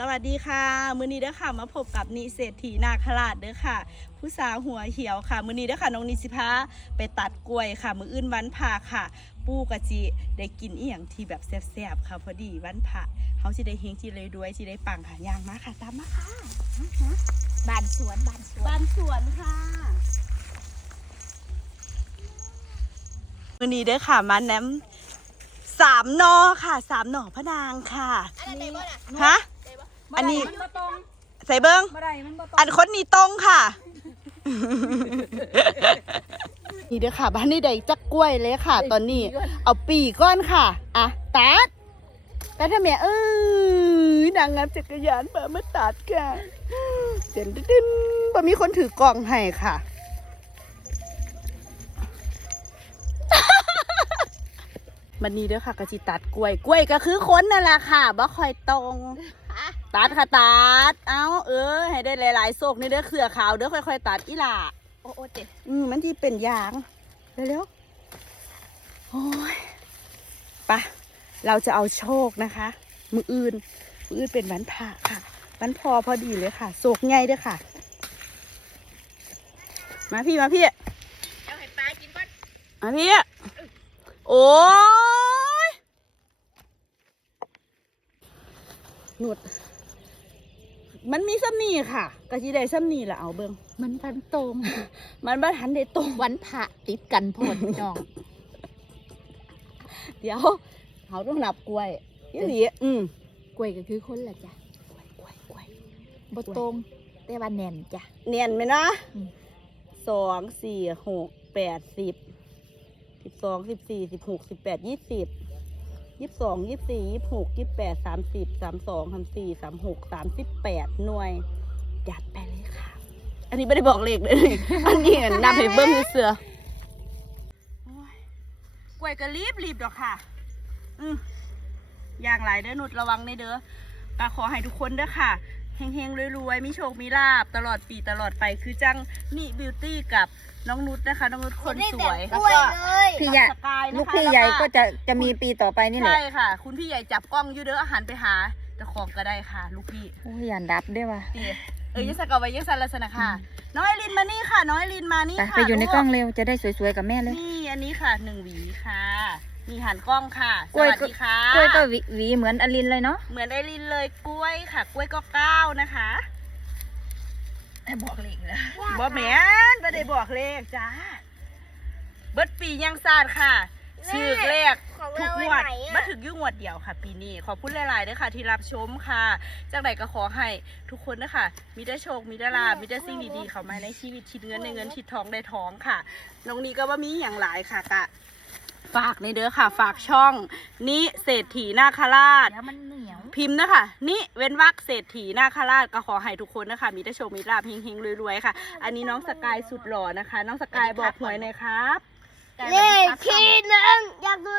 สวัสดีค่ะ มือนี้เด้อค่ะมาพบกับนิเศรษฐีนาคราชเด้อค่ะ ผู้สาวหัวเหี่ยวค่ะ มือนี้เด้อค่ะน้องนิสิพาไปตัดกล้วยค่ะ มืออื่นวันผ่าค่ะ ปูกะจิได้กินอีหยังที่แบบแซ่บๆค่ะพอดีวันผ่าเขาสิได้เฮงสิได้ด้วยสิได้ปังค่ะย่างมาค่ะ ตามมาค่ะบ้านสวนบ้านสวนบ้านสวนค่ะมือนี้เด้อค่ะมาแนมสามนอค่ะสามหน่อพะนางค่ะอันนั้นได้บ่ล่ะฮะ อันนี้ มันบ่ตรงใส่เบิ้งบ่ได้มันบ่ตรงอันคนนี้ตรงค่ะ นี่เด้อค่ะ บ้านนี้ได้จักกล้วยเลยค่ะ ตอนนี้ เอาปีก้อนค่ะ อะ ตัดตัดทำไมเอ้ยนางงามจักรยานมามาตัดค่ะเสียนดิ้นๆบ่มีคนถือกล่องให้ค่ะ มันนี้เด้อค่ะกะจิตัดกล้วย กล้วยก็คือคนนั่นแหละค่ะบ่ค่อยตรง ตัดค่ะตัด เอาเออให้ได้หลายๆโศกนี่เด้อเครือขาวเด้อค่อย ๆ ตัดอีหล่ะโอ้โอ้เจ็บอืมมันที่เป็นยางเร็วๆโอ้ยไปะเราจะเอาโชคนะคะ มืออื่นมืออื่นเป็นวันพระค่ะวันพอพอดีเลยค่ะโศกใหญ่เด้อค่ะ มาพี่มาพี่เอาให้ปลากินก่อนมาพี่โอ้ยหนุด มันมีซ้ำนี่ค่ะกะจีได้ซ้ำนี่แหละเอาเบิงมันพันตรง มันบ้าทันได้ตรงวันพระติดกันโพดน้อง เดี๋ยวเขาต้องนับกล้วยยี่หลีอืมกล้วยก็คือคนละจ้ะกล้วยกล้วยกล้วยบ่ตรงแต่ว่าแน่นจ้ะเนียนไหมนะอืม สองสี่หกแปดสิบสิบสองสิบสี่สิบหกสิบแปดยี่สิบ ยี่สิบสองยี่สิบสี่ยี่สิบหกยี่สิบแปดสามสิบสามสองสามสี่สามหกสามสิบแปดหน่วยยัดไปเลยค่ะ อันนี้ไม่ได้บอกเลขเลย อันนี้นับให้เบิ้งเสือโอ้ยกล้วยก็รีบรีบดอกค่ะ อืมอย่างไรเด้อหนุดระวังในเด้อก็ขอให้ทุกคนเด้อค่ะเฮงๆรวยๆมีโชคมีลาบตลอดปีตลอดไปคือจังนี่บิวตี้กับ น้องนุชนะคะ น้องนุชคนสวย แล้วก็พี่ใหญ่ สกายนะคะลูกพี่ใหญ่แวก็จะจะมีปีต่อไปนี่แหละใช่ค่ะ คุณพี่ใหญ่จับกล้องอยู่เด้ออาหารไปหาแต่ของก็ได้ค่ะ ลูกพี่โอ้ยอย่าดับด้วยว่ะนี่เอ้ยยังสกเอาไว้ยังสันลักษณะค่ะ น้องไอรินมานี่ค่ะ น้องไอรินมานี่ไปค่ะไปอยู่ในลูกล้องเร็วจะได้สวยๆกับแม่เลย นี่อันนี้ค่ะหนึ่งหวีค่ะนี่หันกล้องค่ะสกล้วยวัสดีค่ะ กล้วยก็หวีหวีเหมือนอลินเลยเนาะ เหมือนไอรินเลยกล้วยค่ะ กล้วยก็เก้านะคะ แต่บอกเลขนะบอแมนไม่ได้บอกเลขจ้า เบิดปียังซาดค่ะชื่อเลขทุกงวดมาถึงอยุ่งวดเดียวค่ะ ปีนี้ ขอบคุณหลายๆด้วยค่ะ ที่รับชมค่ะ จากไหนก็ขอให้ทุกคนนะคะมีได้โชค มีได้ลาบมีได้สิ่งดีๆ เข้ามาในชีวิตชิดเงินในเงินชิดทองได้ทองค่ะน้องนี้ก็ว่ามีอย่างหลายค่ะกะ ฝากในเด้อค่ะ ฝากช่องนิเศรษฐีนาคราชเดี๋ยวมันเหนียวพิมพ์นะคะนี่เว้นวักเศรษฐีนาคราชก็ขอให้ทุกคนนะคะ มีแต่โชคมีลาภเฮงๆรวยๆค่ะ อันนี้น้องสกายสุดหล่อนะคะ น้องสกายบอกหวยหน่อยครับเลขที่หนึ่งอยากดู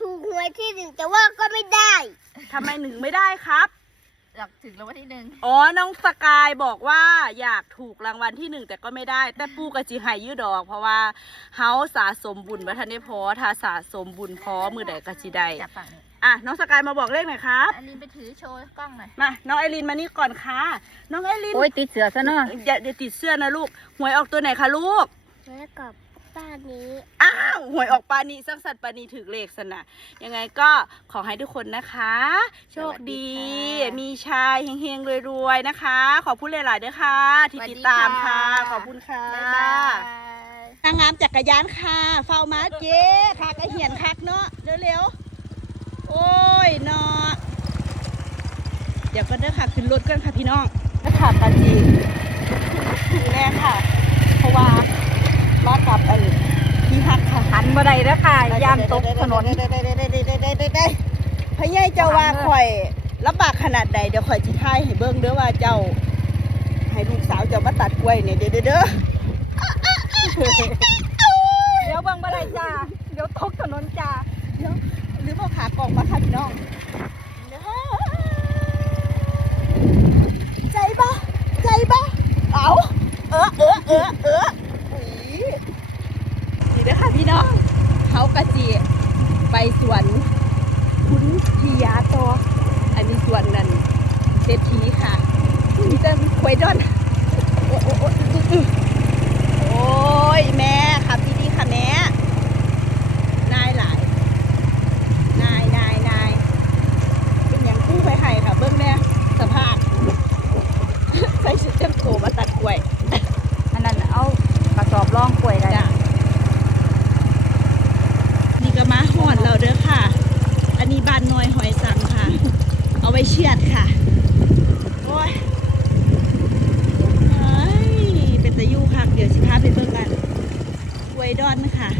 ถูกหวยที่หนึ่งแต่ว่าก็ไม่ได้ทำไมหนึ่งไม่ได้ครับ อยากถึงแล้ววันที่หนึ่งอ๋อ น้องสกายบอกว่าอยากถูกรางวัลที่หนึ่งแต่ก็ไม่ได้ แต่ปูกะจิใหายยืดดอก เพราะว่าเฮาสะสมบุญมาทันได้พอถ้าสะสมบุญพอมือใดกะจิได้จับฝั่งนี้อะน้องสกายมาบอกเลขหน่อยครับอันนี้ไปถือโชว์กล้องหน่อยมาน้องไอรินมานี่ก่อนค่ะ น้องไอรินโอ้ยติดเสือซะเนาะอย่าอย่าติดเสื้อนะลูกหวยออกตัวไหนคะลูก แล้วกับ บ้านนี้ อ้าวหวยออกปานีสร้างสรรค์ปานีถือเลขสนะยังไงก็ขอให้ทุกคนนะคะ โชคดีมีชายเฮงๆรวยๆนะคะ ขอบคุณหลายๆด้วยค่ะ ที่ติดตามค่ะ ขอบคุณค่ะบ๊ายบาย นางงามจักรยานค่ะ เฝ้ามาเจ๊ค่ะกระเหียนคักเนาะเร็วๆ โอ้ยเนาะเดี๋ยวก็เด้อค่ะขึ้นรถกันค่ะพี่น้องนะคะปาจี ถึงแน่ค่ะ เพราะว่า มากับอันพี่ฮักค่ะหันบ่ได้แล้วค่ะย่านตกถนนพะเยายเจ้าว่าข่อยลำบากขนาดใดเดี๋ยวข่อยจิท้ายให้เบิ่งเด้อว่าเจ้า ให้ลูกสาวเจ้ามาตัดกล้วยเนี่ยเด้อเด้อเด้อเดี๋ยวบังบ่ได้จ้าเดี๋ยวตกถนนจ้าเดี๋ยวหรือว่าขากล่องมาค่ะพี่น้องใจบ่ใจบ่เอาเออเออเออเอออุ๊ยนี่เด้อค่ะพี่น้องเขากะจี ไปสวนคุณพิยาตออันนี้สวนนั้นเศรษฐีค่ะมีแต่ควยดอน โอ้โอ้โอ้อื้ออื้อโอ้ยแม่ครับดีๆค่ะแม่ นายหลาย นายนายนายเป็นอย่างกู้ไปให้ค่ะ เบิ้งแม่สภาพ ใส่ชุดเต็มโตมาตัดกล้วย อันนั้นเอากระสอบร่องกล้วยได้ จ้ะนี่ก็มาหอดเราเด้อค่ะ อันนี้บ้านน้อยหอยสังค่ะ เอาไว้เชือดค่ะ โอ้ยเฮ้ยเป็นตะยูค่ะ เดี๋ยวสิพาไปเบิ่งกันกล้วยดอนค่ะ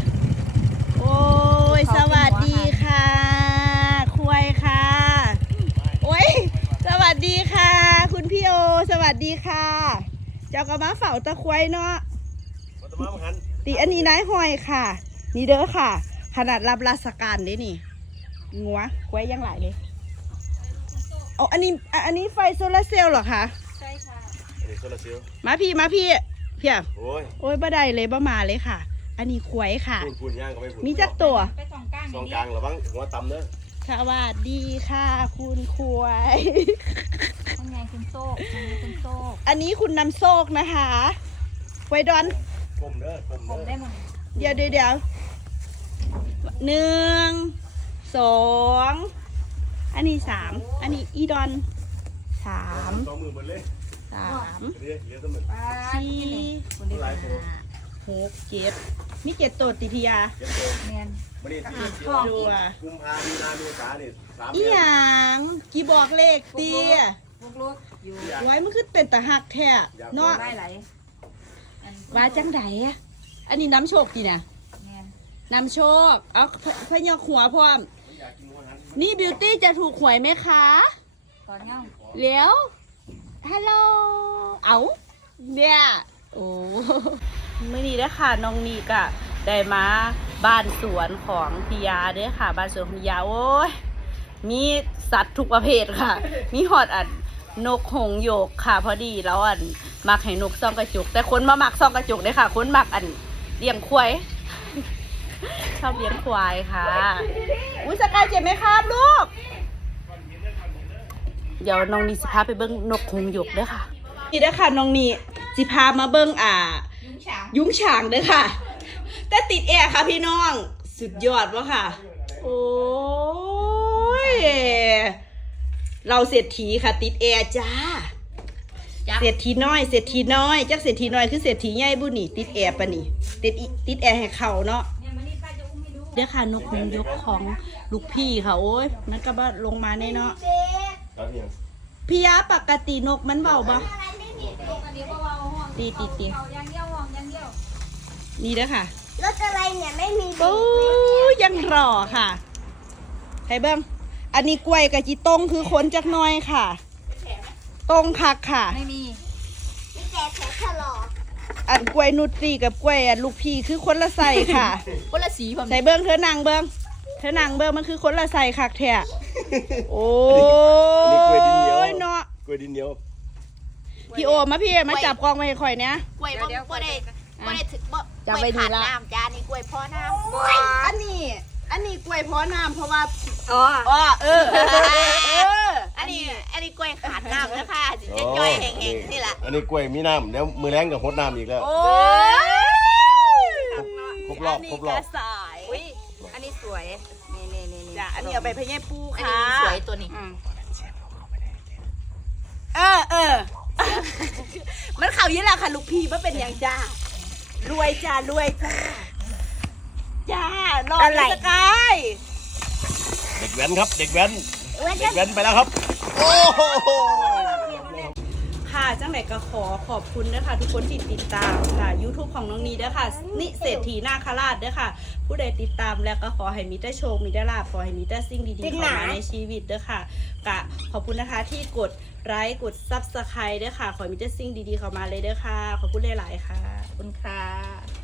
โอ้ย สวัสดีค่ะควายค่ะ โอ้ย สวัสดีค่ะ คุณพี่โอ สวัสดีค่ะ เจ้าก็มาเฝ้าตะควายเนาะมาตะมามาหันตีอันนี้นายหอยค่ะ นี่เด้อค่ะ ขนาดรับราชการเด้นี่ งัวไว้ยังหลายเลยเอาอันนี้อะอันนี้ไฟโซลาร์เซลล์เหรอคะอันนี้โซลาร์เซลล์มาพี่มาพี่เพียโอ้ยโอ้ยบ่ได้เลยบ่มาเลยค่ะ อันนี้ควายค่ะ พูนพูนย่างก็ไม่พูนมีจักตัว ไปสองก้างสองกลางระวังหัวต่ำเนอะสวัสดีค่ะ คุณควาย ทำไงคุณโซกทำไงคุณโซกอันนี้คุณนำโซกนะคะควายดอนก้มเด้อก้มผมเด้ได้อหมด เดี๋ยวเดี๋ยวเดี๋ยวหนึ่ง สองอันนี้สามอันนี้อีดอนสามสองมือหมดเลยสามเรียกเรียกต้องเหมือนสี่คนหลายตัวหกเจ็ดมีเจ็ดตัวติทิยาเจ็ดตัวแมนมันนี่ดูอะกุมภามีนาเมษาเนี่ยสามอีเดืหอนยังกี่บอกเลขตีลูกๆอยู่ไว้มันคือเป็นตะหักแท้เนาะได้ไหลอันว่าจังไดอะอันนี้น้ำโชคดีนะแมนน้ำโชค เอาพพยอกหัวพร้อมอยากกิ นหัวหันนี่บิวตี้จะถูกหวยไหมคะตอนย่างเดี๋ยว ฮัลโหล เอาเนี่ย โอ้มื่อนี้ได้อค่ะน้องนีกะได้มาบ้านสวนของพิยาเด้อค่ะ บ้านสวนของพิยาโอ้ย มีสัตว์ทุกประเภทค่ะ มีหอดอันนกหงส์โยกค่ะ พอดีแล้วอันมักให้นกซ่องกระจุก แต่คนมามักซ่องกระจุกเด้อค่ะ คนมักอันเลี้ยงควาย ชอบเลี้ยงควายค่ะ อุ้ยสกายเจ็บไหมครับลูก เดี๋ยวน้องนีสิพาไปเบิ้งนกหงส์หยกเด้อค่ะนี่เด้อค่ะน้องนีสิพามาเบิ้งอ่ายุ้งฉางยุ้งฉางเด้อค่ะ แต่ติดแอร์ค่ะพี่น้อง สุดยอดวะค่ะ โอ้ย เราเศรษฐีค่ะ ติดแอร์จ้าเศรษฐีน้อยเศรษฐีน้อยจักเศรษฐีน้อยคือเศรษฐีใหญ่บุนี่ติดแอร์ปะนี่ติดอิติดแอร์ให้เขาเนาะเนี่ยมันนี่ป้า จะอุ้มให้ดูเด้อค่ะนกหงส์ยกของลูกพี่ค่ะ โอ้ยมันก็บ่ลงมาแน่เนาะเจ๊ครับเนี่ยพี่ยาปกตินกมันเบาบ่ลูกอันนี้เบาๆห้องตีตีตีเอายางเดียวห้องยางเดียวนี่เด้อค่ะรถอะไรเนี่ยไม่มีเบรโอ้กยยังรอค่ะให้เบิ้งอันนี้กล้วยกับจีตรงคือคนจักหน้อยค่ะ ตรงคักค่ะ ไม่มี มีแต่แผลถลอก อันกล้วยนุตรีกับกล้วยอันลูกพี่คือคนละใส่ค่ะ คนละสีผมใส่เบิ้งเธอนางเบิ้งเธอนางเบิ้งมันคือคนละใส่คักแท้โอ้อันนี้กล้วยดินเหนียวเนาะกล้วยดินเหนียวพี่โอมาพี่มาจับกองไว้ให้ข่อยเนี้ยกล้วยบ่บ่ได้บ่ได้ถึงบ่จะไปกล้วยดีขาดละน้ำจ้านี่กล้วยพ่อน้อันนี้ อันนี้กล้วยเพราะน้ำเพราะว่าำอ๋ออ๋อเออเออ อันนี้อันนี้กล้วยขาดน้ำนะคะสิจะจ้อยแห้งๆ นี่แหละอันนี้กล้วยมีน้ำเดี๋ยวมือแรงกับหดน้ำอีกแล้ว โอ้ยครบรอบครบรอบนนี้กระสายอุ้ยอันนี้สวยนี่นี่นี่นี่จ้ะอันนี้เอาไปพะเยปูอันค่ะนี้สวยตัวนี้อืมเออเออ มันเข่าเยอะแล้วค่ะลูกพี่ว่าเป็นอย่างจ้ารวยจ้ารวยจ้าจ้านอนอะไรสกายเด็กแว้นครับ เด็กแว้นเว้ยเด็กแว้นไปแล้วครับ โอ้โหค่ะ จังไหนก็ขอขอบคุณนะคะทุกคนที่ติดตามค่ะ YouTube ของน้องนีด้วยค่ะนิเศรษฐีนาคราชด้วยค่ะ ผู้ใดติดตามแล้วก็ขอให้มีแต่โชคมีแต่ลาภขอให้มีแต่สิ่งดีๆเข้ามาในชีวิตด้วยค่ะกะขอบคุณนะคะที่กดไลค์กดซับสไครต์ด้วยค่ะ ขอให้มีแต่สิ่งดีๆเข้ามาเลยด้วยค่ะ ขอบคุณหลายๆค่ะขอบคุณค่ะ